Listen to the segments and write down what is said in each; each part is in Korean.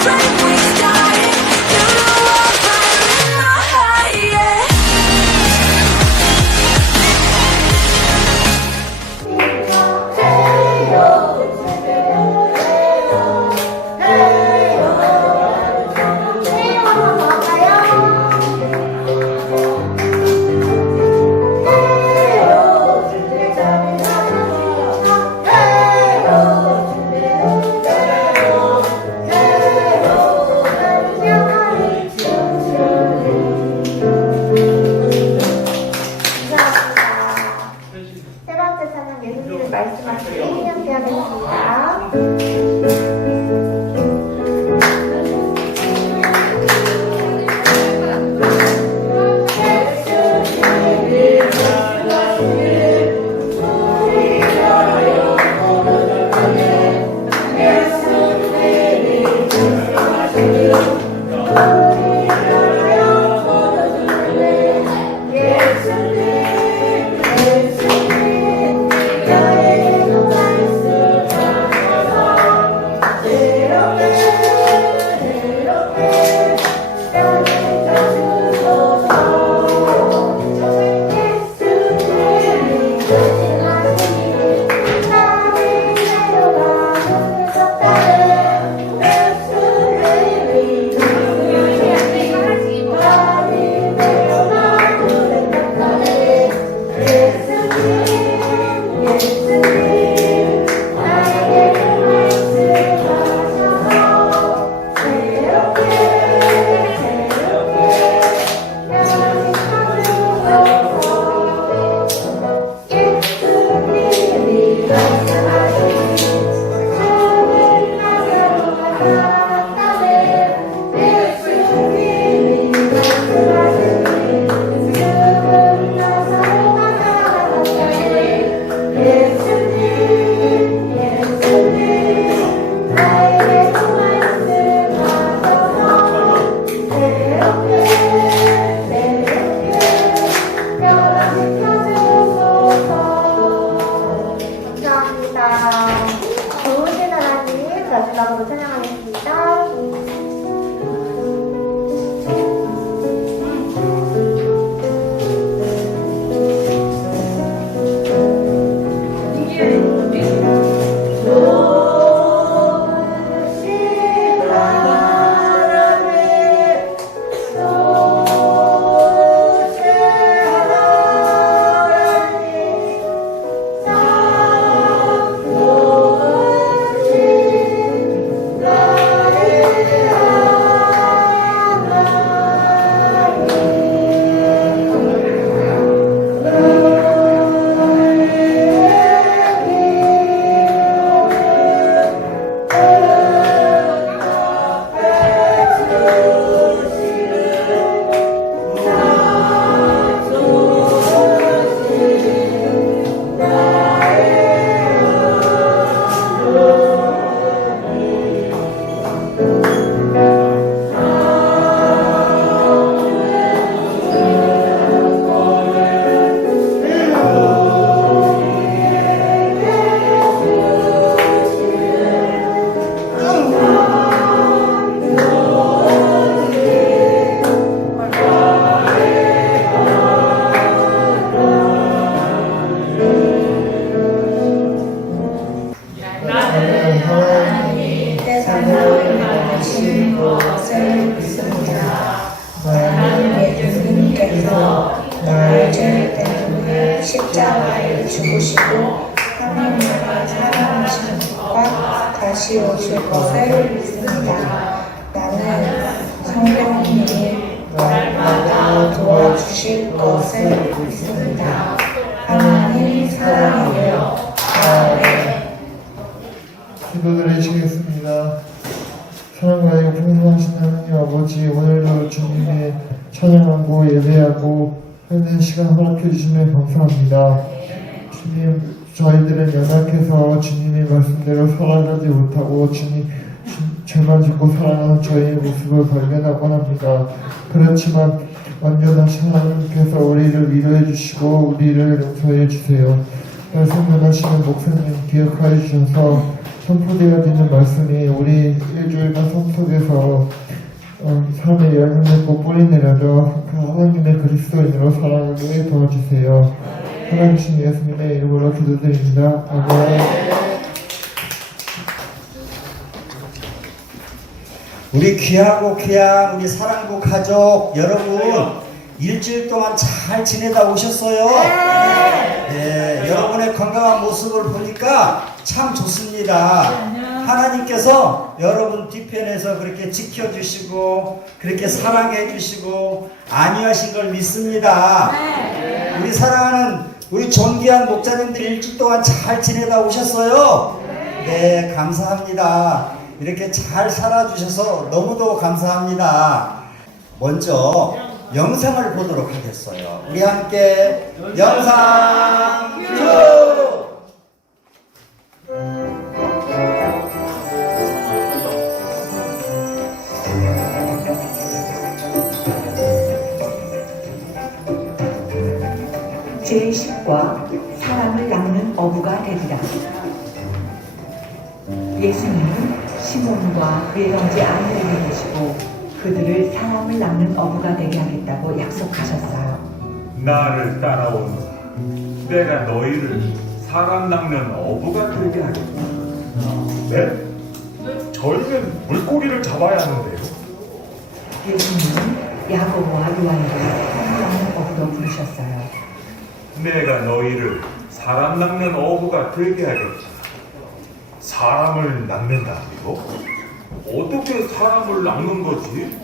flame we started. You know I'm fire in my heart, yeah. 세 번째 찬양 예수님을 말씀하시는 신영대 하겠습니다. 좋으신 하나님 마지막으로 찬양하겠습니다. 나의 죄 때문에 십자가에 죽으시고 하나님의 사랑하시는 것과 다시 오실 것을 믿습니다. 나는 성령님이 날마다 도와주실 것을 믿습니다. 하나님 사랑해요. 아멘. 기도드리시겠습니다. 사랑과 풍성하신 하나님 아버지, 오늘도 주님의 찬양하고 예배하고 하는 시간 허락해 주시면 감사합니다. 주님, 저희들은 연약해서 주님의 말씀대로 살아가지 못하고 주님 죄만 짓고 살아가는 저희의 모습을 발견하곤 합니다. 그렇지만 완전하신 하나님께서 우리를 위로해 주시고 우리를 용서해 주세요. 말씀 전하시는 목사님 기억하여 주셔서 선포되어지는 말씀이 우리 일주일간 삶 속에서 삶의 열매맺고 뿌리 내려져 그 하나님의 그리스도인으로 살아가게 도와주세요. 하나님 예수님의 이름으로 기도드립니다. 아멘. 우리 귀하고 귀한 우리 사랑부 가족 여러분, 일주일 동안 잘 지내다 오셨어요? 네, 여러분의 건강한 모습을 보니까 참 좋습니다. 하나님께서 여러분 뒤편에서 그렇게 지켜주시고 그렇게 사랑해 주시고 안위하신 걸 믿습니다. 우리 사랑하는 우리 존귀한 목자님들 일주일 동안 잘 지내다 오셨어요? 네, 감사합니다. 이렇게 잘 살아주셔서 너무도 감사합니다. 먼저 영상을 보도록 하겠어요. 우리 함께 영상 큐! 제10과 사람을 낳는 어부가 되리라. 예수님은 시몬과 그의 형제 안드레를 보시고 그들을 사람을 낳는 어부가 되게 하겠다고 약속하셨어요. 나를 따라오너라. 내가 너희를 사람 낚는 어부가 되게 하겠다. 네? 저희는 물고기를 잡아야 하는데요. 예수님은 야고보와 요한을 사람 낳는 어부로 부르셨어요. 내가 너희를 사람 낚는 어부가 되게 하겠다. 사람을 낳는다고요? 어떻게 사람을 낚는 거지?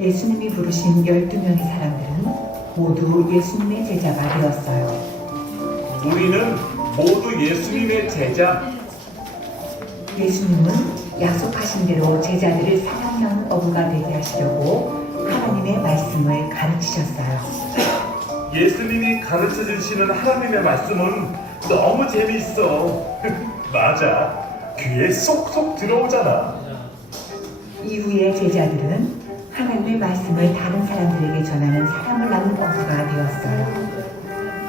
예수님이 부르신 12명의 사람들은 모두 예수님의 제자가 되었어요. 우리는 모두 예수님의 제자. 예수님은 약속하신 대로 제자들을 사람 낳는 어부가 되게 하시려고 하나님의 말씀을 가르치셨어요. 예수님이 가르쳐 주시는 하나님의 말씀은 너무 재미있어. 맞아. 귀에 쏙쏙 들어오잖아. 이후에 제자들은 하나님의 말씀을 다른 사람들에게 전하는 사람을 낳는 어부가 되었어요.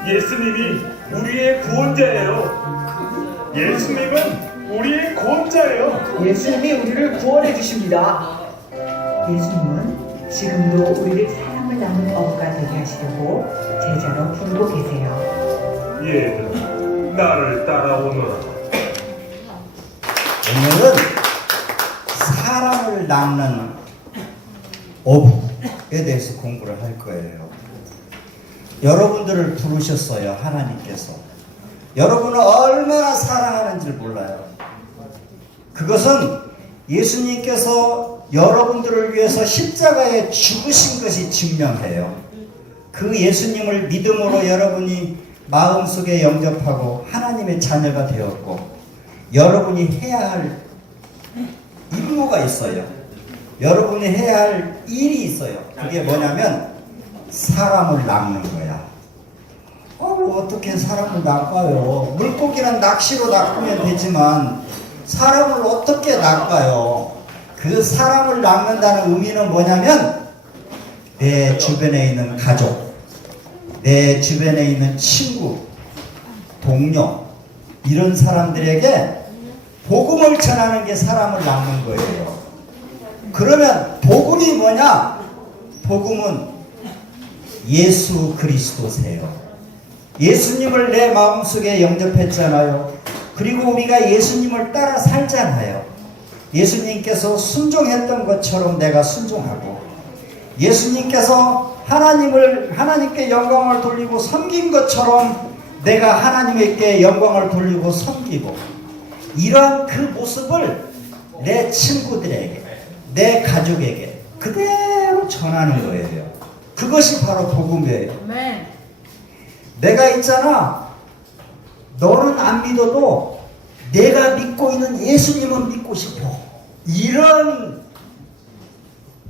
예수님이 우리의 구원자예요. 예수님은 우리의 구원자예요. 예수님이 우리를 구원해 주십니다. 예수님은 지금도 우리를 사람을 낳는 어부가 되게 하시려고 제자로 부르고 계세요. 얘들아, 나를 따라오너라. 오늘은 사람을 낚는 어부에 대해서 공부를 할 거예요. 여러분들을 부르셨어요, 하나님께서. 여러분을 얼마나 사랑하는지를 몰라요. 그것은 예수님께서 여러분들을 위해서 십자가에 죽으신 것이 증명해요. 그 예수님을 믿음으로 여러분이 마음속에 영접하고 하나님의 자녀가 되었고, 여러분이 해야 할 임무가 있어요. 여러분이 해야 할 일이 있어요. 그게 뭐냐면 사람을 낚는 거야. 어떻게 사람을 낚아요? 물고기는 낚시로 낚으면 되지만 사람을 어떻게 낚아요? 그 사람을 낚는다는 의미는 뭐냐면 내 주변에 있는 가족, 내 주변에 있는 친구, 동료, 이런 사람들에게 복음을 전하는 게 사람을 낚는 거예요. 그러면 복음이 뭐냐? 복음은 예수 그리스도세요. 예수님을 내 마음속에 영접했잖아요. 그리고 우리가 예수님을 따라 살잖아요. 예수님께서 순종했던 것처럼 내가 순종하고, 예수님께서 하나님께 영광을 돌리고 섬긴 것처럼 내가 하나님께 영광을 돌리고 섬기고, 이러한 그 모습을 내 친구들에게, 내 가족에게 그대로 전하는 거예요. 그것이 바로 복음이에요. 내가 있잖아, 너는 안 믿어도 내가 믿고 있는 예수님은 믿고 싶어. 이런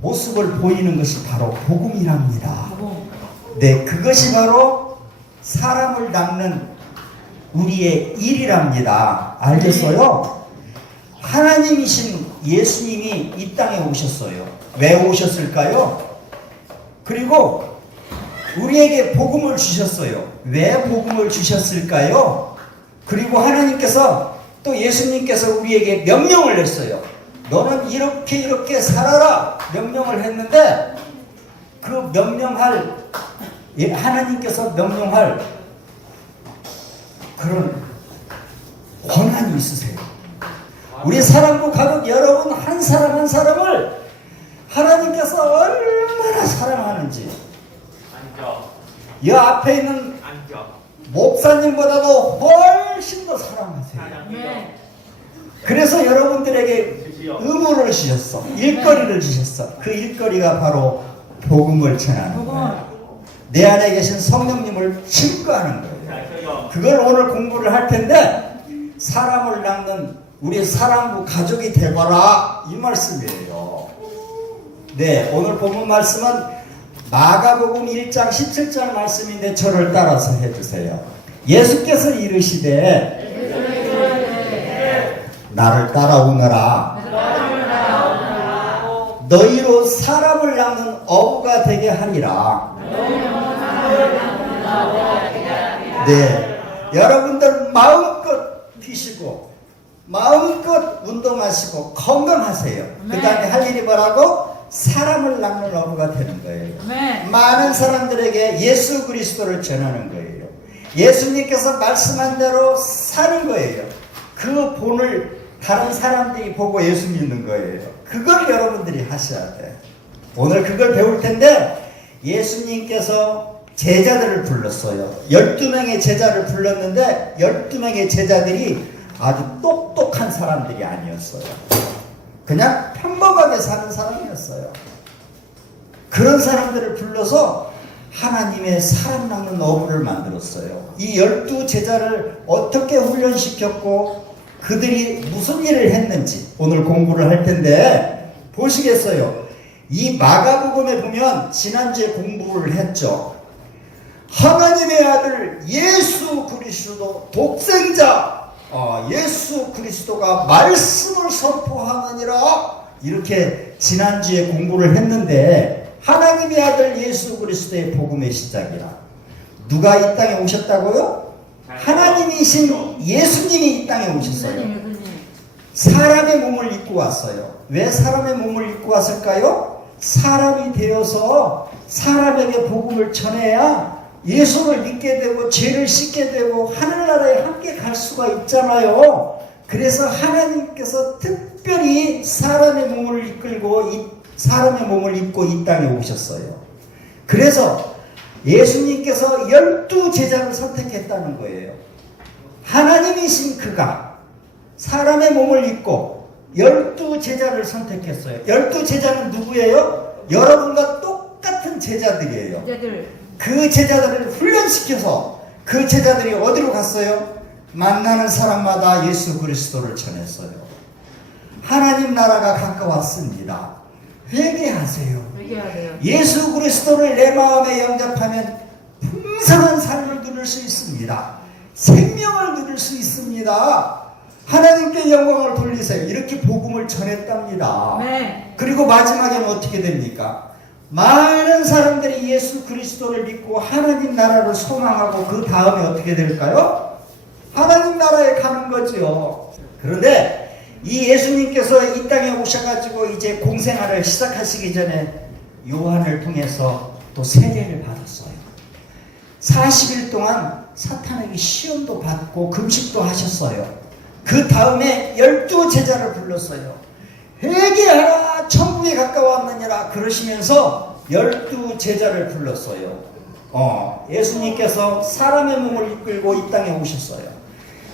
모습을 보이는 것이 바로 복음이랍니다. 네, 그것이 바로 사람을 낚는 우리의 일이랍니다. 알겠어요? 하나님이신 예수님이 이 땅에 오셨어요. 왜 오셨을까요? 그리고 우리에게 복음을 주셨어요. 왜 복음을 주셨을까요? 그리고 하나님께서 또 예수님께서 우리에게 명령을 냈어요. 너는 이렇게 살아라 명령을 했는데 그 명령할 하나님께서 명령할 그런 권한이 있으세요. 우리 사랑부 가족 여러분 한 사람 한 사람을 하나님께서 얼마나 사랑하는지 이 앞에 있는 목사님보다도 훨씬 더 사랑하세요. 그래서 여러분들에게 의무를 주셨어. 일거리를 주셨어. 그 일거리가 바로 복음을 전하는 거예요. 내 안에 계신 성령님을 증거하는 거예요. 그걸 오늘 공부를 할 텐데 사람을 낚는 우리 사랑부 가족이 되거라 이 말씀이에요. 네, 오늘 본문 말씀은 마가복음 1장 17절 말씀인데 저를 따라서 해주세요. 예수께서 이르시되 나를 따라오너라 너희로 사람을 낚는 어부가 되게 하리라. 네, 여러분들 마음껏 뛰시고 마음껏 운동하시고 건강하세요. 그 다음에 할 일이 뭐라고? 사람을 낚는 어부가 되는 거예요. 많은 사람들에게 예수 그리스도를 전하는 거예요. 예수님께서 말씀한 대로 사는 거예요. 그 본을 다른 사람들이 보고 예수 믿는 거예요. 그걸 여러분들이 하셔야 돼. 오늘 그걸 배울 텐데 예수님께서 제자들을 불렀어요. 12명의 제자를 불렀는데 12명의 제자들이 아주 똑똑한 사람들이 아니었어요. 그냥 평범하게 사는 사람이었어요. 그런 사람들을 불러서 하나님의 사람 낚는 어부를 만들었어요. 이 12제자를 어떻게 훈련시켰고 그들이 무슨 일을 했는지 오늘 공부를 할 텐데 보시겠어요? 이 마가복음에 보면 지난주에 공부를 했죠. 하나님의 아들 예수 그리스도 독생자 예수 그리스도가 말씀을 선포하느니라 이렇게 지난주에 공부를 했는데 하나님의 아들 예수 그리스도의 복음의 시작이라. 누가 이 땅에 오셨다고요? 하나님이신 예수님이 이 땅에 오셨어요. 사람의 몸을 입고 왔어요. 왜 사람의 몸을 입고 왔을까요? 사람이 되어서 사람에게 복음을 전해야 예수를 믿게 되고 죄를 씻게 되고 하늘나라에 함께 갈 수가 있잖아요. 그래서 하나님께서 특별히 사람의 몸을 이끌고 사람의 몸을 입고 이 땅에 오셨어요. 그래서 예수님께서 12제자를 선택했다는 거예요. 하나님이신 그가 사람의 몸을 입고 12제자를 선택했어요. 12제자는 누구예요? 여러분과 똑같은 제자들이에요. 그 제자들을 훈련시켜서 그 제자들이 어디로 갔어요? 만나는 사람마다 예수 그리스도를 전했어요. 하나님 나라가 가까웠습니다. 회개하세요. 예수 그리스도를 내 마음에 영접하면 풍성한 삶을 누릴 수 있습니다. 생명을 누릴 수 있습니다. 하나님께 영광을 돌리세요. 이렇게 복음을 전했답니다. 그리고 마지막에는 어떻게 됩니까? 많은 사람들이 예수 그리스도를 믿고 하나님 나라를 소망하고 그 다음에 어떻게 될까요? 하나님 나라에 가는 거죠. 그런데 이 예수님께서 이 땅에 오셔가지고 이제 공생활을 시작하시기 전에 요한을 통해서 또 세례를 받았어요. 40일 동안 사탄에게 시험도 받고 금식도 하셨어요. 그 다음에 12제자를 불렀어요. 회개하라 천국에 가까웠느니라 그러시면서 12제자를 불렀어요. 예수님께서 사람의 몸을 이끌고 이 땅에 오셨어요.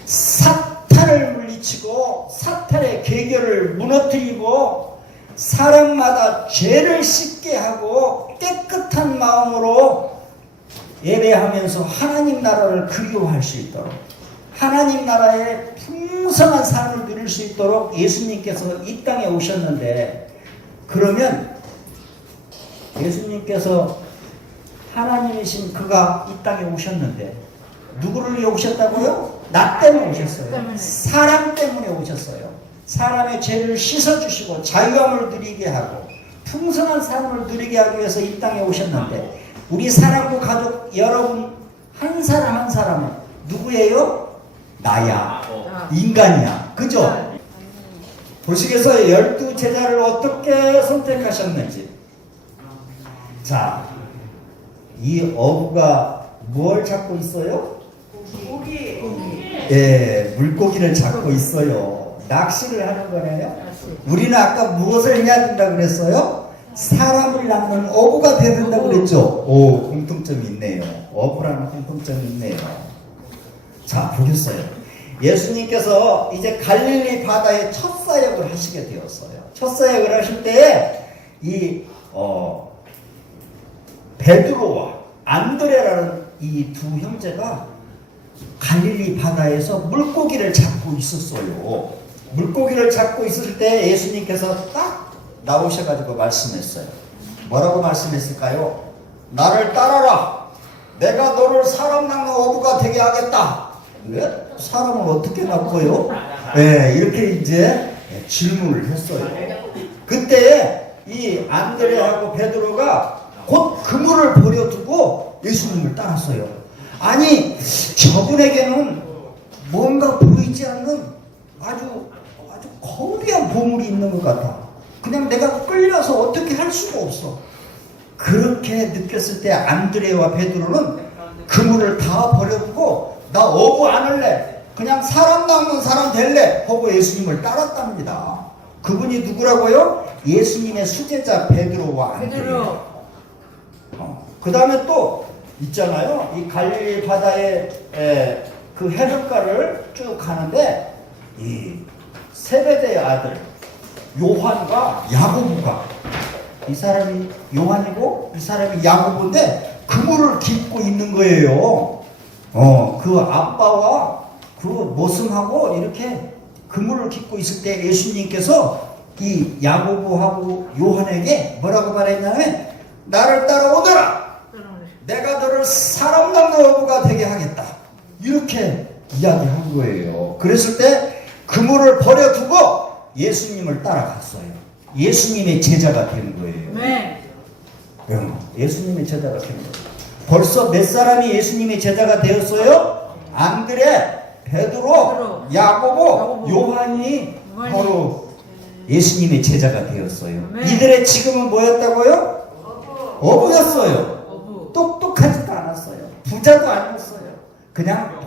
사탄을 물리치고 사탄의 계결을 무너뜨리고 사람마다 죄를 씻게 하고 깨끗한 마음으로 예배하면서 하나님 나라를 그리워할 수 있도록 하나님 나라의 풍성한 삶을 누릴 수 있도록 예수님께서 이 땅에 오셨는데, 그러면 예수님께서 하나님이신 그가 이 땅에 오셨는데 누구를 위해 오셨다고요? 나 때문에 오셨어요. 사람 때문에 오셨어요. 사람의 죄를 씻어주시고 자유함을 누리게 하고 풍성한 삶을 누리게 하기 위해서 이 땅에 오셨는데, 우리 사랑부 가족 여러분 한 사람 한 사람은 누구예요? 나야. 인간이야. 그죠? 보시겠어요? 12제자를 어떻게 선택하셨는지. 자, 이 어부가 뭘 잡고 있어요? 예, 물고기를 잡고 있어요. 낚시를 하는 거네요. 우리는 아까 무엇을 해야 된다고 그랬어요? 사람을 낚는 어부가 돼야 된다고 그랬죠. 오, 공통점이 있네요. 어부라는 공통점이 있네요. 자, 보겠어요. 예수님께서 이제 갈릴리 바다에 첫 사역을 하시게 되었어요. 첫 사역을 하실 때에 이 베드로와 안드레라는 이 두 형제가 갈릴리 바다에서 물고기를 잡고 있었어요. 물고기를 잡고 있을 때 예수님께서 딱 나오셔가지고 말씀했어요. 뭐라고 말씀했을까요? 나를 따라라. 내가 너를 사람 낚는 어부가 되게 하겠다. 왜? 사람을 어떻게 낚아요? 네, 이렇게 이제 질문을 했어요. 그때 이 안드레하고 베드로가 곧 그물을 버려두고 예수님을 따랐어요. 아니, 저분에게는 뭔가 보이지 않는 아주 거대한 보물이 있는 것 같아. 그냥 내가 끌려서 어떻게 할 수가 없어. 그렇게 느꼈을 때 안드레와 베드로는 그물을 다 버려두고 나 어부 안 할래. 그냥 사람 낚는 사람 될래. 하고 예수님을 따랐답니다. 그분이 누구라고요? 예수님의 수제자 베드로와 안드레. 그 다음에 또 있잖아요. 이 갈릴리 바다에 그 해변가를 쭉 가는데 이 세베대의 아들 요한과 야고보가, 이 사람이 요한이고 이 사람이 야고보인데 그물을 깃고 있는 거예요. 그 아빠와 그 모승하고 이렇게 그물을 깃고 있을 때 예수님께서 이 야고보하고 요한에게 뭐라고 말했냐면 나를 따라오너라. 내가 너를 사람 낚는 어부가 되게 하겠다. 이렇게 이야기한 거예요. 그랬을 때 그물을 버려두고 예수님을 따라갔어요. 예수님의 제자가 된 거예요. 네. 예수님의 제자가 된 거예요. 벌써 몇 사람이 예수님의 제자가 되었어요? 안드레, 베드로, 야고보, 요한이 바로 예수님의 제자가 되었어요. 네. 이들의 지금은 뭐였다고요? 어부였어요. 똑똑하지도 않았어요. 부자도 아니었어요. 그냥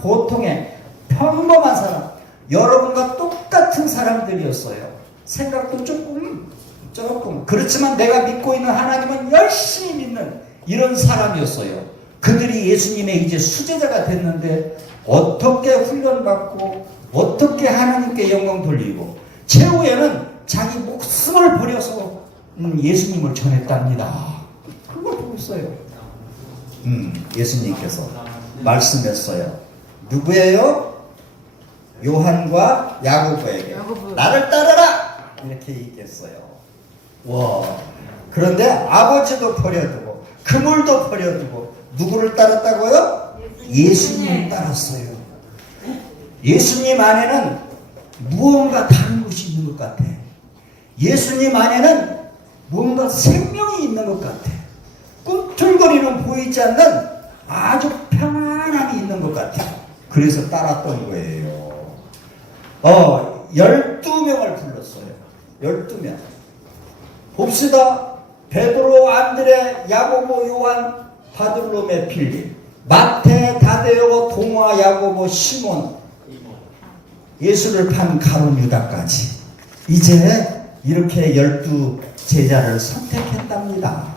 보통의 평범한 사람, 여러분과 똑같은 사람들이었어요. 생각도 조금 그렇지만 내가 믿고 있는 하나님은 열심히 믿는 이런 사람이었어요. 그들이 예수님의 이제 수제자가 됐는데 어떻게 훈련받고 어떻게 하나님께 영광 돌리고 최후에는 자기 목숨을 버려서 예수님을 전했답니다. 그걸 보고 있어요. 예수님께서 말씀했어요. 누구예요? 요한과 야고보에게 나를 따르라 이렇게 얘기했어요. 와, 그런데 아버지도 버려두고 그물도 버려두고 누구를 따랐다고요? 예수님을 따랐어요. 예수님 안에는 무언가 다른 것이 있는 것 같아. 예수님 안에는 뭔가 생명이 있는 것 같아. 꿈틀거리는 보이지 않는 아주 평안함이 있는 것 같아. 그래서 따랐던 거예요. 12명을 불렀어요. 12명. 봅시다. 베드로, 안드레, 야고보, 요한, 바들로메, 필립, 마태, 다데오, 도마, 야고보, 시몬, 예수를 판 가룟 유다까지 이제 이렇게 12제자를 선택했답니다.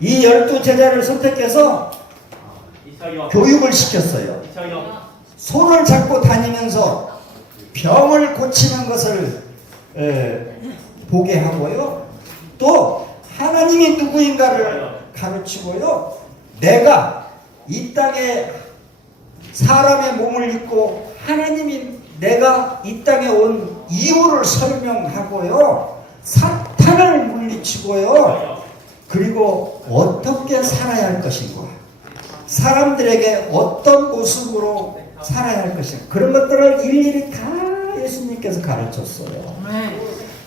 이 12제자를 선택해서 교육을 시켰어요. 손을 잡고 다니면서 병을 고치는 것을 보게 하고요. 또 하나님이 누구인가를 가르치고요. 내가 이 땅에 사람의 몸을 입고 하나님이 내가 이 땅에 온 이유를 설명하고요. 사탄을 물리치고요. 그리고 어떻게 살아야 할 것인가, 사람들에게 어떤 모습으로 살아야 할 것인가, 그런 것들을 일일이 다 예수님께서 가르쳤어요.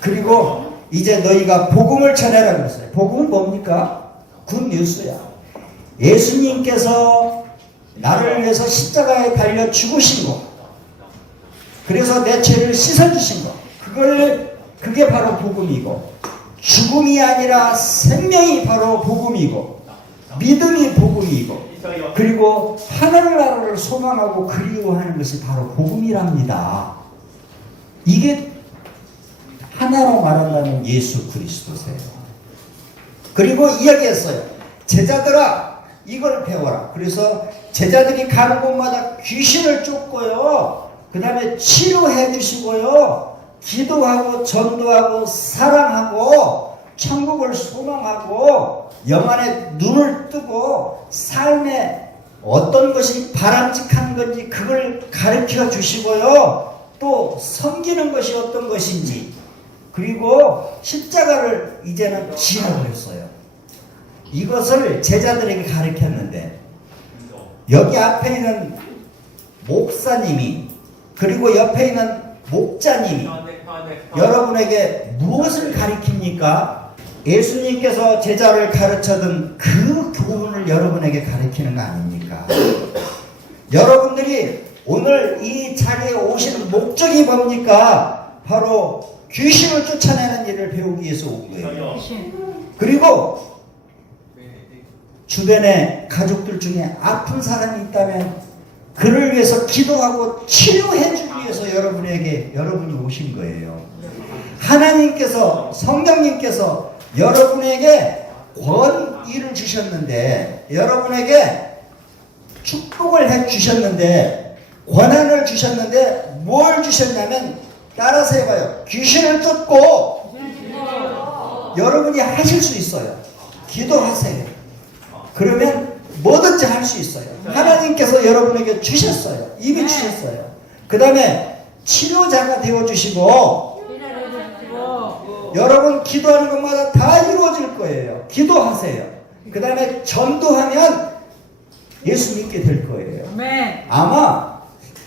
그리고 이제 너희가 복음을 전해라 그랬어요. 복음은 뭡니까? 굿뉴스야. 예수님께서 나를 위해서 십자가에 달려 죽으신 것, 그래서 내 죄를 씻어주신 것. 그게 바로 복음이고, 죽음이 아니라 생명이 바로 복음이고, 믿음이 복음이고, 그리고 하늘나라를 소망하고 그리워하는 것이 바로 복음이랍니다. 이게 하나로 말한다면 예수 그리스도세요. 그리고 이야기했어요. 제자들아, 이걸 배워라. 그래서 제자들이 가는 곳마다 귀신을 쫓고요, 그 다음에 치료해 주시고요, 기도하고 전도하고 사랑하고 천국을 소망하고 영안에 눈을 뜨고 삶에 어떤 것이 바람직한 건지 그걸 가르쳐 주시고요, 또 섬기는 것이 어떤 것인지, 그리고 십자가를 이제는 지어버렸어요. 이것을 제자들에게 가르쳤는데, 여기 앞에 있는 목사님이, 그리고 옆에 있는 목자님이 여러분에게 무엇을 가르칩니까? 예수님께서 제자를 가르쳐던 그 교훈을 여러분에게 가르치는 거 아닙니까? 여러분들이 오늘 이 자리에 오시는 목적이 뭡니까? 바로 귀신을 쫓아내는 일을 배우기 위해서 온 거예요. 그리고 주변에 가족들 중에 아픈 사람이 있다면 그를 위해서 기도하고 치료해 주기 위해서 여러분이 오신 거예요. 하나님께서, 성령님께서 여러분에게 권위를 주셨는데, 여러분에게 축복을 해 주셨는데, 권한을 주셨는데, 뭘 주셨냐면, 따라서 해봐요. 귀신을 쫓고 여러분이 하실 수 있어요. 기도하세요. 그러면 뭐든지 할 수 있어요. 하나님께서 여러분에게 주셨어요. 이미 주셨어요. 그 다음에 치료자가 되어주시고, 여러분 기도하는 것마다 다 이루어질 거예요. 기도하세요. 그 다음에 전도하면 예수 믿게 될 거예요. 아마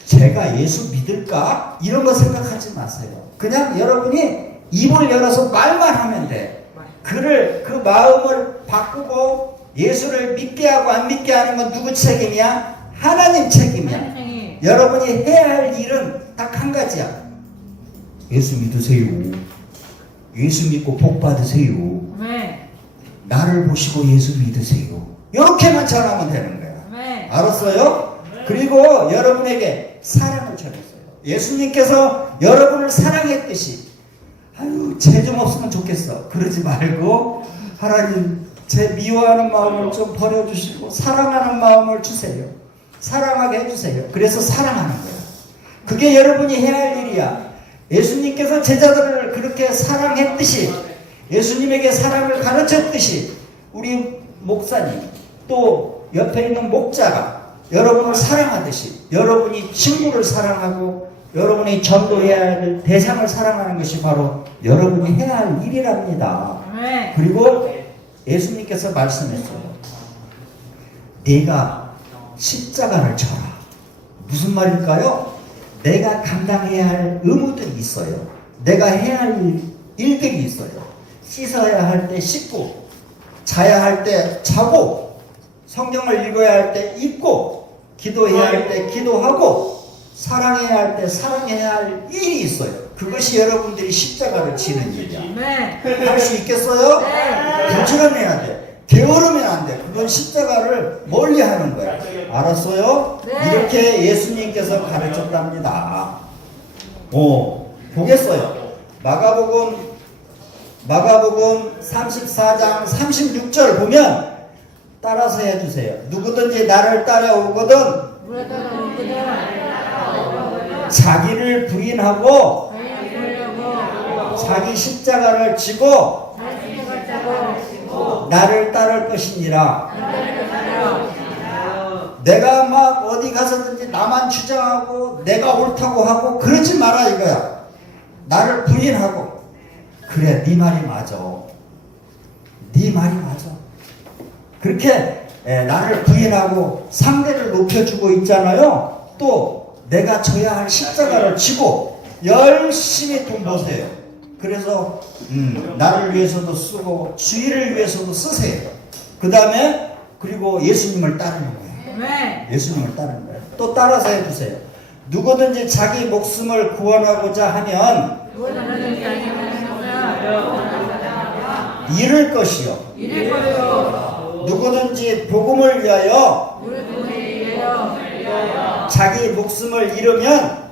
제가 예수 믿을까? 이런 거 생각하지 마세요. 그냥 여러분이 입을 열어서 말만 하면 돼. 그 마음을 바꾸고 예수를 믿게 하고 안 믿게 하는 건 누구 책임이야? 하나님 책임이야. 여러분이 해야 할 일은 딱 한 가지야. 예수 믿으세요. 예수 믿고 복 받으세요. 나를 보시고 예수 믿으세요. 이렇게만 전하면 되는 거야. 알았어요? 그리고 여러분에게 사랑을 전했어요. 예수님께서 여러분을 사랑했듯이, 아유, 죄 좀 없으면 좋겠어. 그러지 말고, 하나님, 제 미워하는 마음을 좀 버려주시고 사랑하는 마음을 주세요. 사랑하게 해주세요. 그래서 사랑하는 거예요. 그게 여러분이 해야 할 일이야. 예수님께서 제자들을 그렇게 사랑했듯이, 예수님에게 사랑을 가르쳤듯이, 우리 목사님, 또 옆에 있는 목자가 여러분을 사랑하듯이, 여러분이 친구를 사랑하고 여러분이 전도해야 할 대상을 사랑하는 것이 바로 여러분이 해야 할 일이랍니다. 그리고 예수님께서 말씀했어요. 내가 십자가를 져라. 무슨 말일까요? 내가 감당해야 할 의무들이 있어요. 내가 해야 할 일들이 있어요. 씻어야 할 때 씻고, 자야 할 때 자고, 성경을 읽어야 할 때 읽고, 기도해야 할 때 기도하고, 사랑해야 할 때 사랑해야 할 일이 있어요. 그것이 여러분들이 십자가를 지는 일이야. 할 수 있겠어요? 부지런해야 돼. 게으르면 안 돼. 그건 십자가를 멀리 하는 거야. 알았어요? 이렇게 예수님께서 가르쳤답니다. 보겠어요. 마가복음 34장 36절 보면 따라서 해주세요. 누구든지 나를 따라오거든 자기를 부인하고 자기 십자가를 지고 나를 따를 것이니라. 내가 막 어디 가서든지 나만 주장하고 내가 옳다고 하고 그러지 마라 이거야. 나를 부인하고. 그래, 네 말이 맞아. 네 말이 맞아. 그렇게 나를 부인하고 상대를 높여주고 있잖아요. 또 내가 져야 할 십자가를 지고 열심히 돈 버세요. 그래서 나를 위해서도 쓰고 주의를 위해서도 쓰세요. 그 다음에 그리고 예수님을 따르는 거예요. 예수님을 따르는 거예요. 또 따라서 해주세요. 누구든지 자기 목숨을 구원하고자 하면 잃을 것이요. 누구든지 복음을 위하여 자기 목숨을 잃으면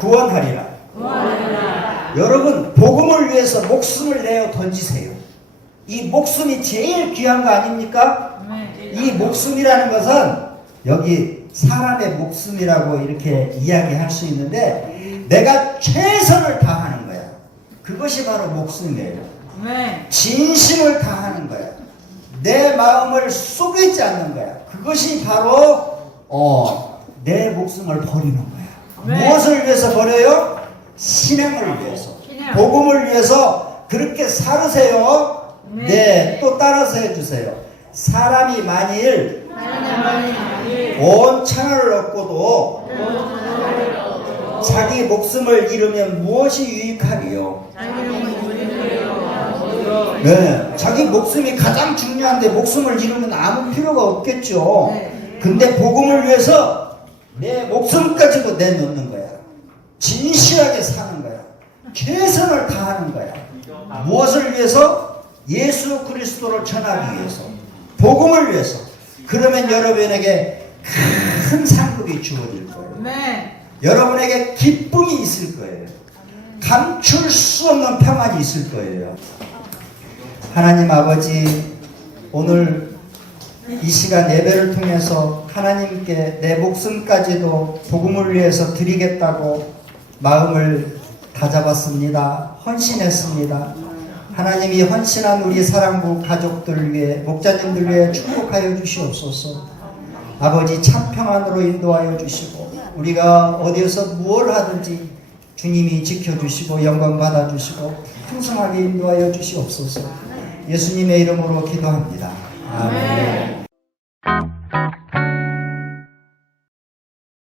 구원하리라. 여러분, 복음을 위해서 목숨을 내어 던지세요. 이 목숨이 제일 귀한 거 아닙니까? 이 목숨이라는 것은 여기 사람의 목숨이라고 이렇게 이야기할 수 있는데 내가 최선을 다하는 거야. 그것이 바로 목숨이에요. 진심을 다하는 거야. 내 마음을 속이지 않는 거야. 그것이 바로 내 목숨을 버리는 거야. 무엇을 위해서 버려요? 신앙을 위해서. 복음을 위해서 그렇게 살으세요. 네, 또 따라서 해주세요. 사람이 만일 온 천하를 얻고도 자기 목숨을 잃으면 무엇이 유익하리요? 네, 자기 목숨이 가장 중요한데 목숨을 잃으면 아무 필요가 없겠죠. 근데 복음을 위해서 내 목숨까지도 내놓는 거야. 진실하게 사는 거야. 최선을 다하는 거야. 무엇을 위해서? 예수 그리스도를 전하기 위해서. 복음을 위해서. 그러면 여러분에게 큰 상급이 주어질 거예요. 여러분에게 기쁨이 있을 거예요. 감출 수 없는 평안이 있을 거예요. 하나님 아버지, 오늘 이 시간 예배를 통해서 하나님께 내 목숨까지도 복음을 위해서 드리겠다고 마음을 다잡았습니다. 헌신했습니다. 하나님이 헌신한 우리 사랑부 가족들 위해, 목자님들 위해 축복하여 주시옵소서. 아버지, 참 평안으로 인도하여 주시고 우리가 어디에서 무엇을 하든지 주님이 지켜주시고 영광 받아주시고 풍성하게 인도하여 주시옵소서. 예수님의 이름으로 기도합니다. 아멘.